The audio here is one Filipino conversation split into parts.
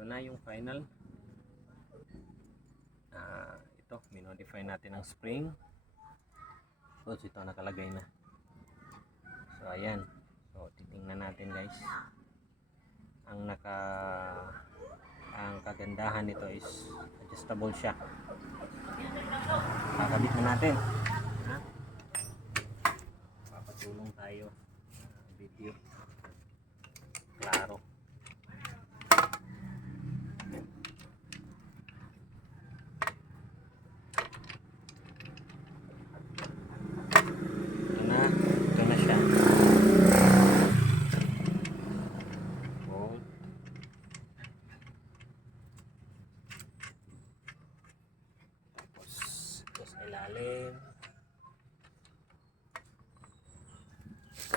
ito na yung final. Ito, minodify natin ang spring. So, ito nakalagay na. So, ayan. So, titingnan natin guys. Ang kagandahan nito is adjustable siya. Kakabit na natin. Ha? Papatulong tayo. Video. Klaro. Ito na siya. Hold. Tapos sa ilalim.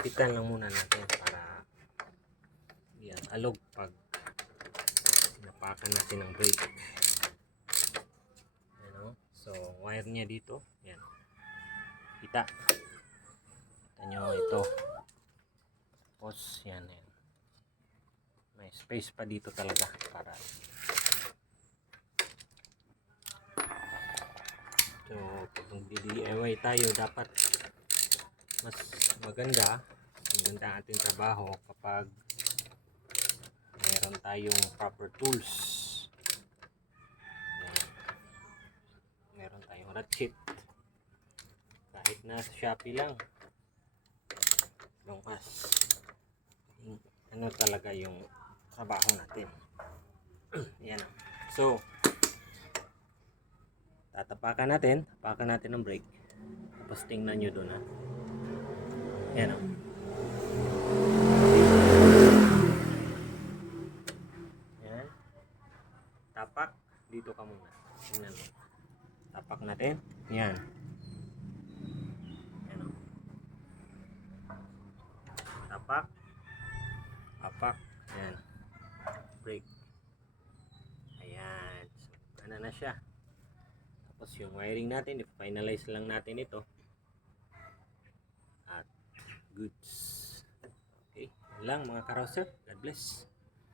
Pitan lang muna natin para yan, alog pag sinapakan natin ng brake. Ano? So, wire niya dito. Yan. Kita. Kita nyo ito. Tapos, yan. May space pa dito talaga para. So, pag mag-DIY tayo, dapat mas maganda ang ating trabaho kapag meron tayong proper tools. Yan. Meron tayong ratchet. Kahit na sa Shopee lang. Long as ano talaga yung trabaho natin. Yan. So, tapakan natin ng brake. Tapos tingnan nyo doon ha. Yan o. Yan. Tapak. Dito ka muna. Tingnan mo. Tapak natin. Yan. Yan o. Tapak. Tapak. Yan. Brake. Ayan. So, ano na siya. Tapos yung wiring natin, i-finalize lang natin ito. At goods. Okay. Yan lang mga karoser. God bless.